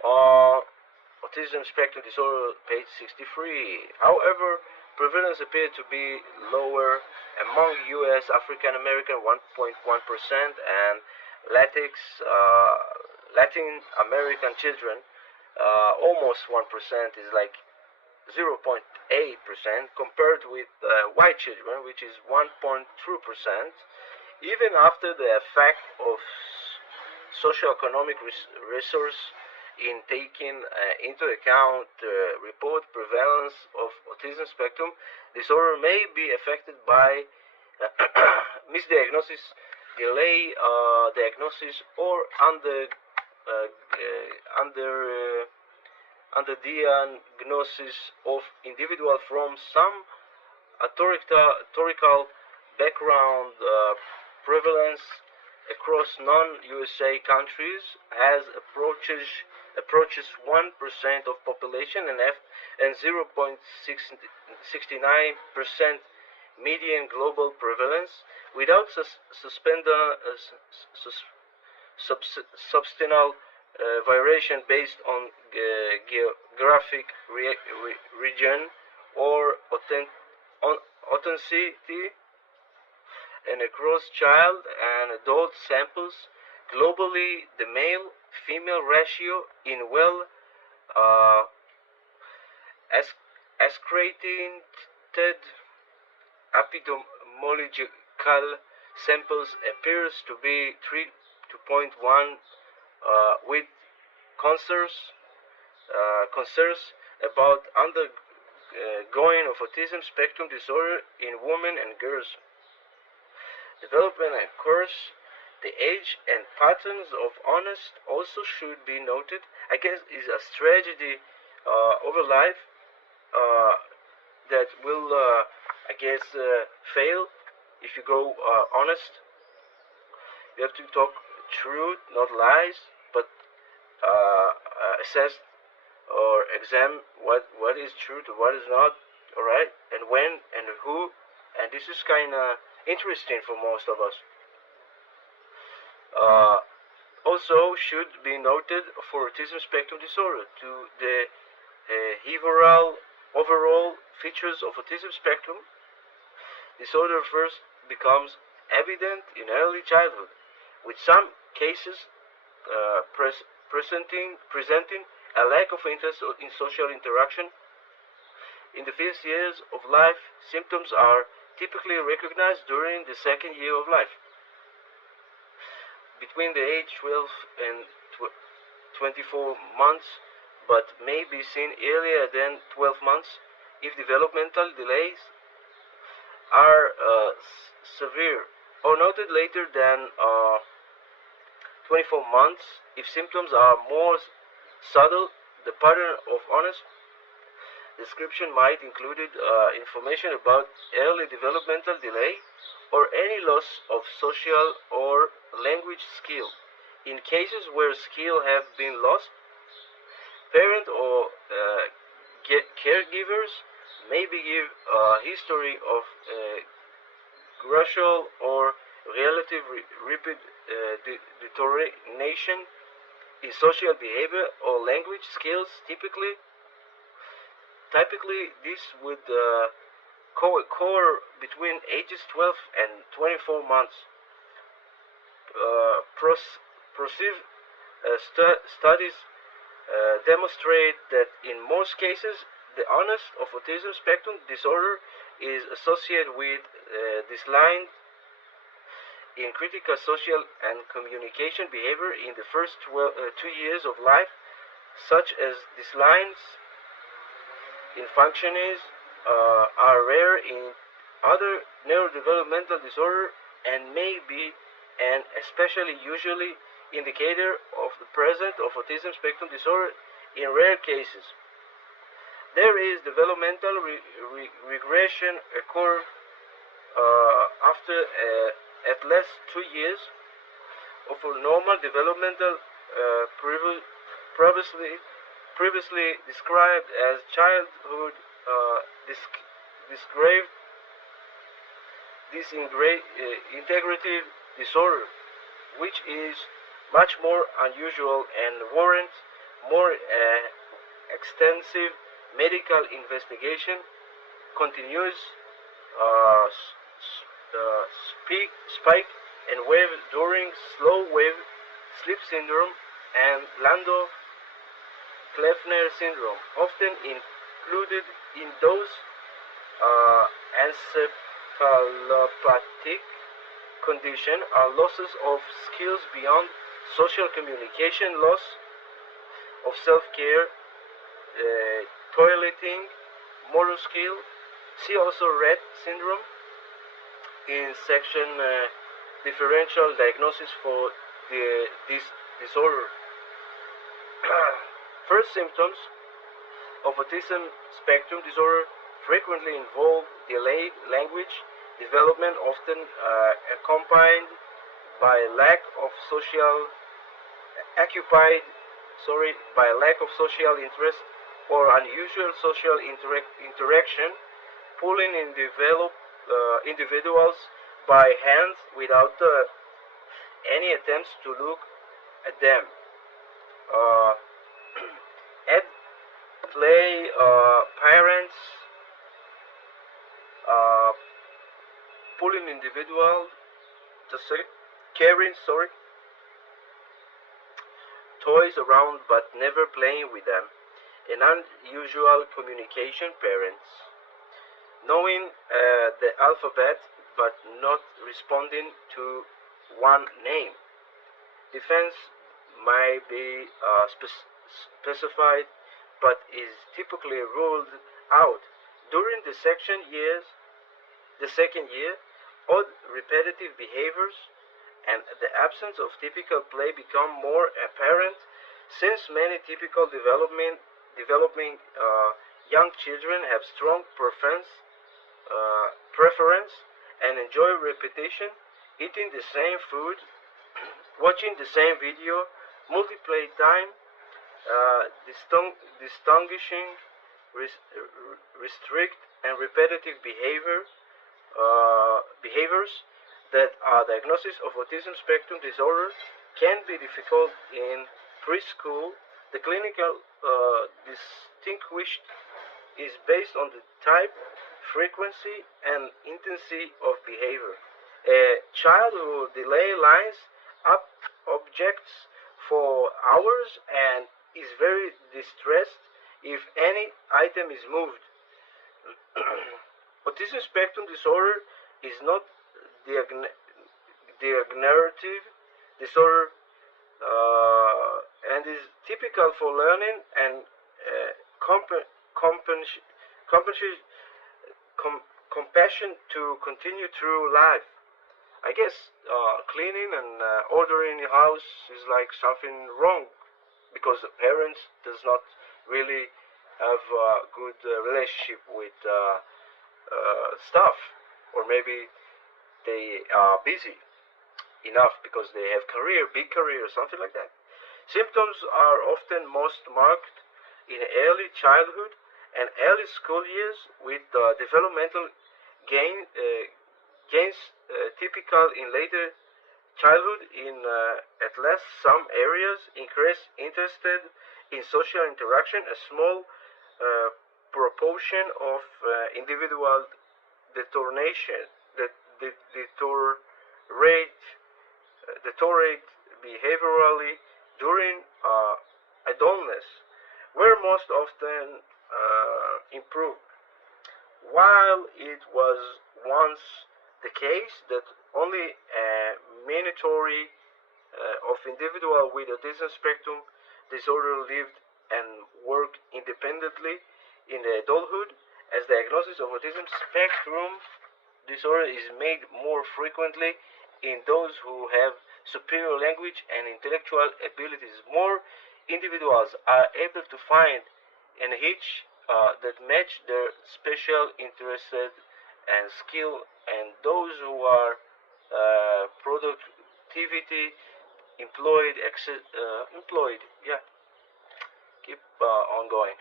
Uh, Autism spectrum disorder, page 63. However, prevalence appeared to be lower among U.S. African American 1.1% and Latin American children, almost 1%, is like 0.8% compared with white children, which is 1.2%. Even after the effect of socioeconomic resource in taking into account the report prevalence of autism spectrum disorder may be affected by misdiagnosis, delay diagnosis, or under diagnosis of individual from some authoritative background. Prevalence across non-USA countries has approaches 1% of population and 0.69% median global prevalence without substantial variation based on geographic region or authenticity, and across child and adult samples globally. The male-female ratio in well accredited epidemiological samples appears to be 3.1, with concerns about undergoing of autism spectrum disorder in women and girls. Development occurs. The age and patterns of honest also should be noted. I guess is a strategy over life that will, fail if you go honest. You have to talk truth, not lies, but assess or examine what is truth and what is not. All right, and when and who, and this is kind of interesting for most of us. Also should be noted for autism spectrum disorder to the behavioral overall features of autism spectrum disorder first becomes evident in early childhood, with some cases presenting a lack of interest in social interaction. In the first years of life, symptoms are typically recognized during the second year of life. Between the age 12 and 24 months, but may be seen earlier than 12 months if developmental delays are severe, or noted later than 24 months if symptoms are more subtle. The pattern of honest description might include information about early developmental delay or any loss of social or language skill. In cases where skill have been lost, parent or caregivers may give a history of gradual or relative rapid deterioration in social behavior or language skills. Typically, this would occur between ages 12 and 24 months. Studies demonstrate that in most cases, the onset of autism spectrum disorder is associated with decline in critical social and communication behavior in the first 2 years of life, such as declines in functioning are rare in other neurodevelopmental disorder and may be an especially usually indicator of the presence of autism spectrum disorder. In rare cases, there is developmental regression occur after at least 2 years of a normal developmental previously described as childhood disintegrative disorder, which is much more unusual and warrants more extensive medical investigation continues spike and wave during slow wave sleep syndrome and Landau-Kleffner syndrome, often included in those encephalopathic condition are losses of skills beyond social communication, loss of self-care, toileting, motor skill. See also Rett syndrome in section differential diagnosis for this disorder. First symptoms of autism spectrum disorder frequently involve delayed language development, often accompanied by lack of social interest or unusual social interaction, pulling in individuals by hands without any attempts to look at them. At play, parents pulling individual, carrying toys around but never playing with them. An unusual communication, parents knowing the alphabet but not responding to one name. Defense may be specified but is typically ruled out. During the second year, odd repetitive behaviors and the absence of typical play become more apparent, since many typical developing young children have strong preference and enjoy repetition, eating the same food, watching the same video, multiple time, distinguishing restrict and repetitive behaviors that are diagnosis of autism spectrum disorder can be difficult in preschool. The clinical distinguished is based on the type, frequency, and intensity of behavior. A child who delay lines up objects for hours and is very distressed if any item is moved. Autism spectrum disorder is not degenerative disorder and is typical for learning and compassion to continue through life. I guess cleaning and ordering the house is like something wrong because the parents does not really have a good relationship with stuff, or maybe they are busy enough because they have big career, or something like that. Symptoms are often most marked in early childhood and early school years, with developmental gains typical in later childhood. In at least some areas, increased interest in social interaction. A small proportion of individual deteriorate behaviorally during adolescence, were most often improved. While it was once the case that only a minority of individuals with autism spectrum disorder lived and worked independently in adulthood, as diagnosis of autism spectrum disorder is made more frequently in those who have superior language and intellectual abilities. More individuals are able to find an hitch that match their special interests and skill, and those who are productivity employed. Yeah, keep on going.